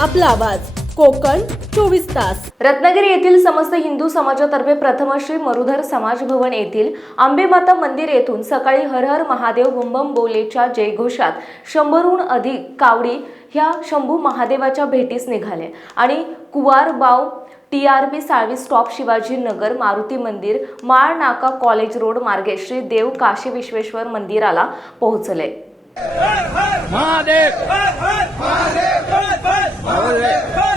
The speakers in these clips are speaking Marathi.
आपला आवाज. कोकण चोवीस तास. रत्नागिरी येथील समस्त हिंदू समाजातर्फे प्रथम श्री मरुधर समाज भवन येथील आंबेमाता मंदिर येथून सकाळी हर हर महादेव बुम बम बोलेच्या जयघोषात शंभरहून अधिक कावडी ह्या शंभू महादेवाच्या भेटीस निघाले. आणि Kuvarbav T R B Salvi stop Shivajinagar Maruti Mandir Mal Naka college road मार्गे श्री देव काशी विश्वेश्वर मंदिराला पोहोचले. महादेव! All right.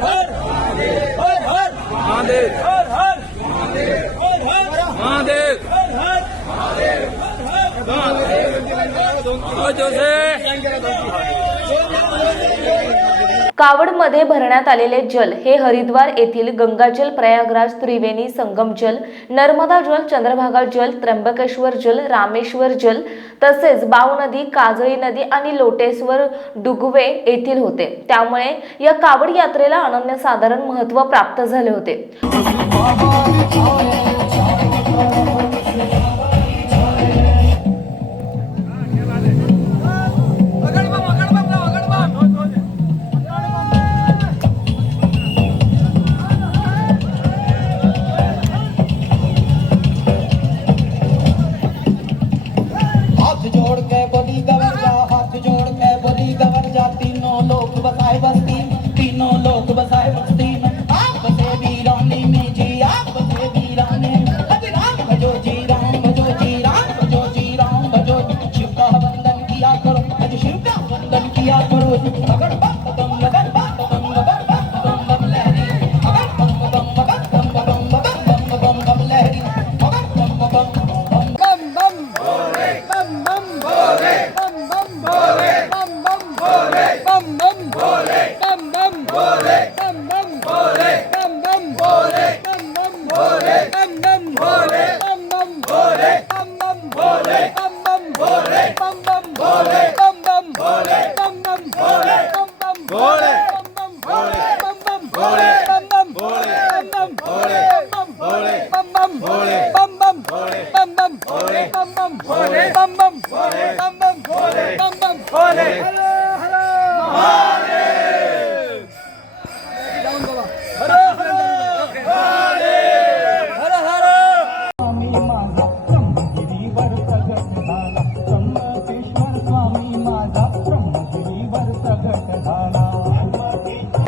હર હર હર મહાદેવ હર હર મહાદેવ મહાદેવ જોશે कावडमध्ये भरण्यात आलेले जल हे हरिद्वार येथील गंगाजल प्रयागराज त्रिवेणी संगम जल नर्मदा जल चंद्रभागा जल त्र्यंबकेश्वर जल रामेश्वर जल तसेच बाव नदी काजळी नदी आणि लोटेश्वर डुगवे येथील होते. त्यामुळे या कावड यात्रेला अनन्यसाधारण महत्त्व प्राप्त झाले होते. Diba Tumatae ba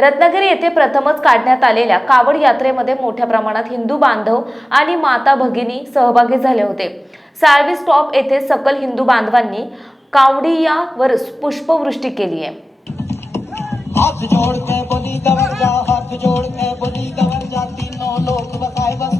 रत्नागिरी येथे प्रथमच काढण्यात आलेल्या कावड यात्रेमध्ये मोठ्या प्रमाणात हिंदू बांधव आणि माता भगिनी सहभागी झाले होते. साळवी स्टॉप येथे सकल हिंदू बांधवांनी कावडियावर पुष्पवृष्टी केली आहे. हाथ जोड़ के बोली गवर जा हाथ जोड़ के बोली गवर जा तीनों लोग बसाए बस्ती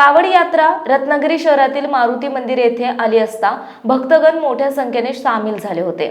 कावड यात्रा रत्नागिरी शहरातील मारुती मंदिर येथे आली असता भक्तगण मोठ्या संख्येने सामील झाले होते.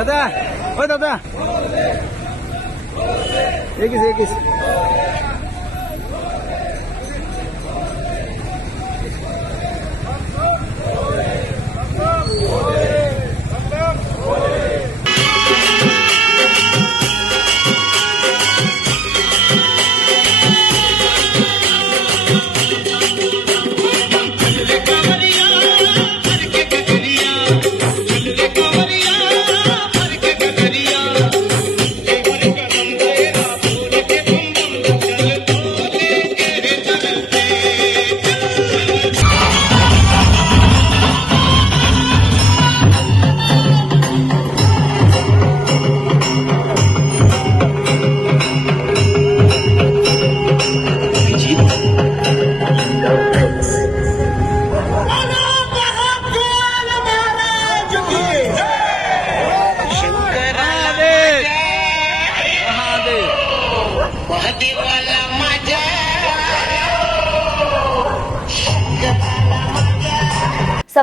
दादा हो दादा। एकच एकच।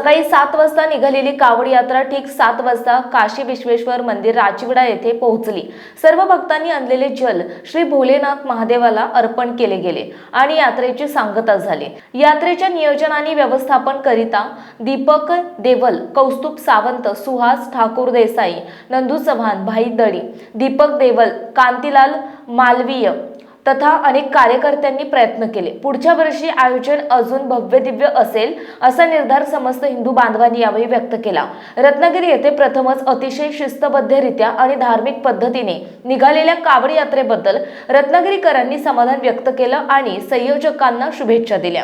सकाळी सात वाजता निघालेली कावड यात्रा ठीक सात वाजता काशी विश्वेश्वर मंदिर राजविडा येथे पोहोचली. सर्व भक्तांनी आणलेले जल श्री भोलेनाथ महादेवाला अर्पण केले गेले आणि यात्रेची सांगता झाली. यात्रेच्या नियोजन आणि व्यवस्थापन करिता दीपक देवल कौस्तुभ सावंत सुहास ठाकूर देसाई नंदू चव्हाण भाई दळी दीपक देवल कांतीलाल मालवीय तथा अनेक कार्यकर्त्यांनी प्रयत्न केले. पुढच्या वर्षी आयोजन अजून भव्य दिव्य असेल असा निर्धार समस्त हिंदू बांधवांनी यावेळी व्यक्त केला. रत्नागिरी येथे प्रथमच अतिशय शिस्तबद्धरित्या आणि धार्मिक पद्धतीने निघालेल्या कावड यात्रेबद्दल रत्नागिरीकरांनी समाधान व्यक्त केलं आणि संयोजकांना शुभेच्छा दिल्या.